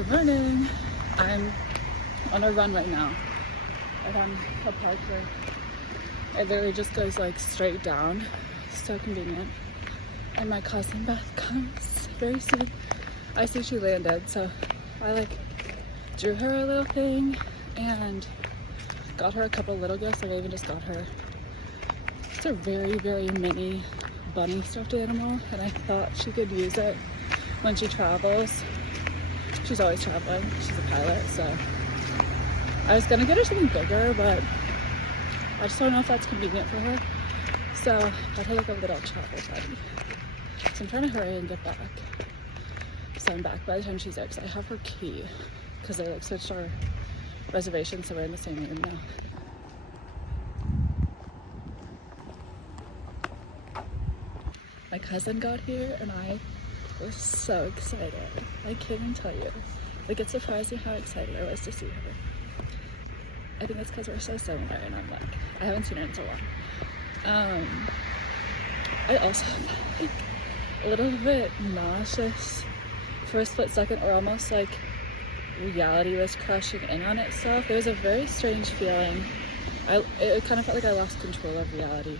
Good morning. I'm on a run right now. I'm on a park where it literally just goes like straight down. So convenient. And my cousin Beth comes very soon. I see she landed, so I like drew her a little thing and got her a couple little gifts. Like I even just got her just a very, very mini bunny stuffed animal, and I thought she could use it when she travels. She's always traveling. She's a pilot, so I was gonna get her something bigger, but I just don't know if that's convenient for her. So I got her like a little travel buddy. So I'm trying to hurry and get back. So I'm back by the time she's there, because I have her key, because they like switched our reservation, so we're in the same room now. My cousin got here and I was so excited. I can't even tell you. Like, it surprised me how excited I was to see her. I think it's because we're so similar, and I'm like, I haven't seen her in so long. I also felt like a little bit nauseous for a split second, or almost like reality was crashing in on itself. It was a very strange feeling. It kind of felt like I lost control of reality,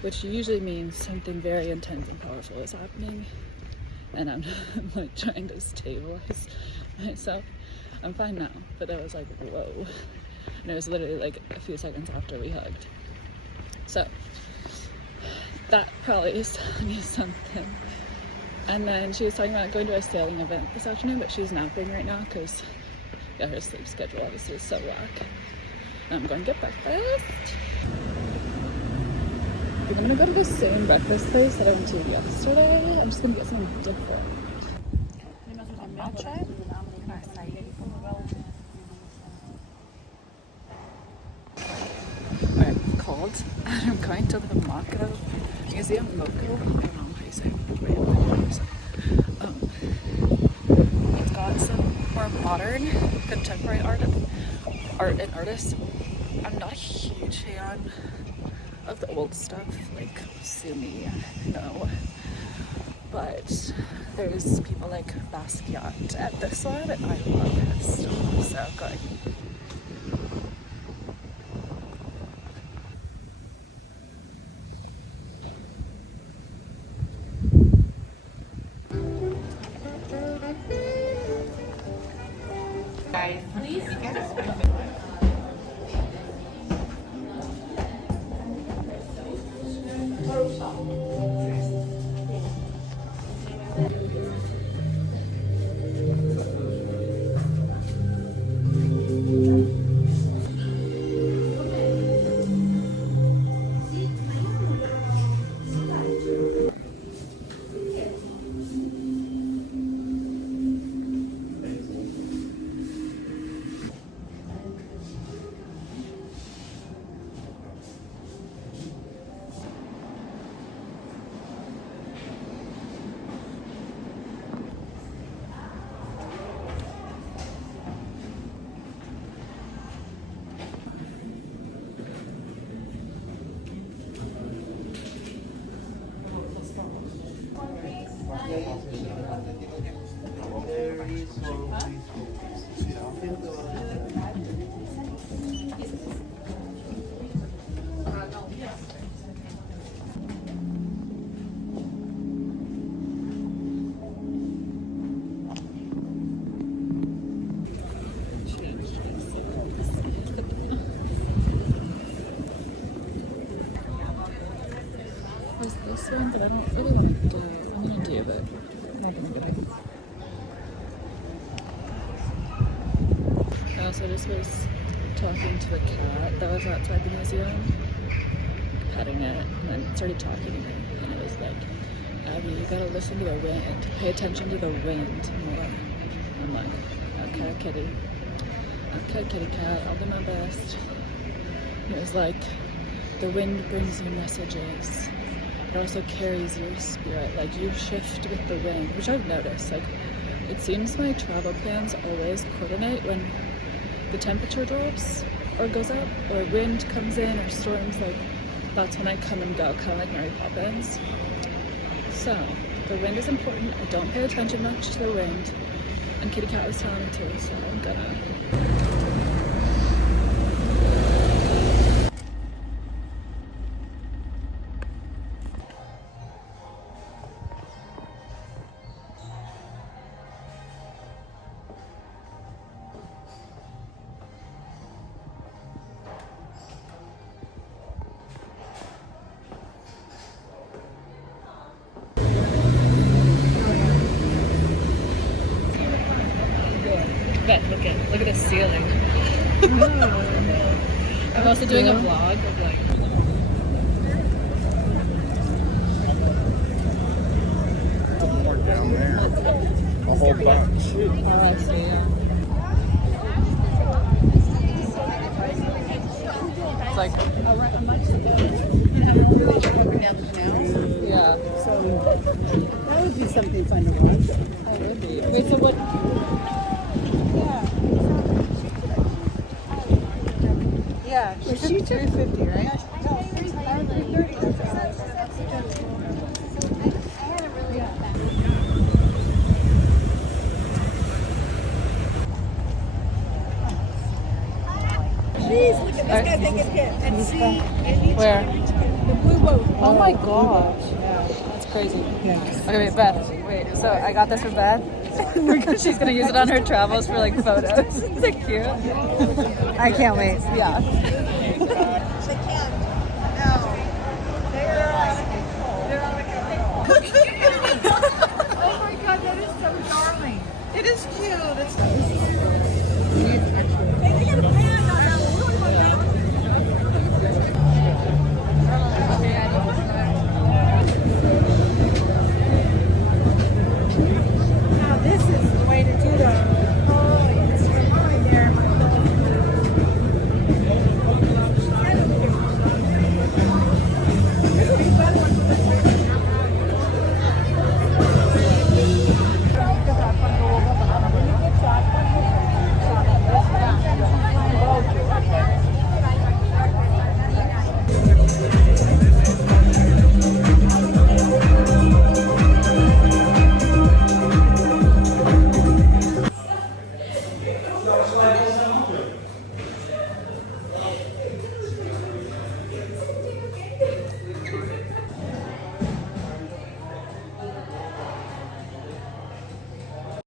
which usually means something very intense and powerful is happening, and I'm like trying to stabilize myself. I'm fine now, but I was like, whoa. And it was literally like a few seconds after we hugged. So that probably is telling me something. And then she was talking about going to a sailing event this afternoon, but she's napping right now because her sleep schedule obviously is so whack. And I'm going to get breakfast. I'm gonna go to the same breakfast place that I went to yesterday. I'm just gonna get something different. I'm cold, and I'm going to the Museum Moko. I don't know how you say it. It's got some more modern, contemporary art and artists. I'm not a huge fan of the old stuff, like sue me, no. But there's people like Basquiat at this one, and I love his stuff, so good. Guys, please. There's this one that I don't really want to do. I'm gonna do, but I'm not gonna get it. I also just was talking to the cat that was outside the museum, petting it, and then started talking to me, and it was like, Abby, you gotta listen to the wind, pay attention to the wind more. I'm like, okay, kitty. Okay, kitty cat, I'll do my best. And it was like, the wind brings you messages. It also carries your spirit, like you shift with the wind, which I've noticed. Like, it seems my travel plans always coordinate when the temperature drops or goes up, or wind comes in, or storms. Like, that's when I come and go, kind of like Mary Poppins. So the wind is important. I don't pay attention much to the wind, And Kitty Cat was telling me too, so I'm gonna. But look at the ceiling. I'm also doing a vlog of like. More down there. A whole bunch. Oh, I see. It's like. Yeah. That would be something fun to watch. That would be. Wait, so what? Yeah, she took 350, right? Jeez, look at this guy taking hit. And see, Where? the blue boat. Oh my gosh. That's crazy. Yes. Okay, wait, Beth. Wait, so I got this for Beth. Because she's gonna use it on her travels for like photos. Is it cute? I can't wait. Yeah. Oh my god, that is so darling. It is cute. It's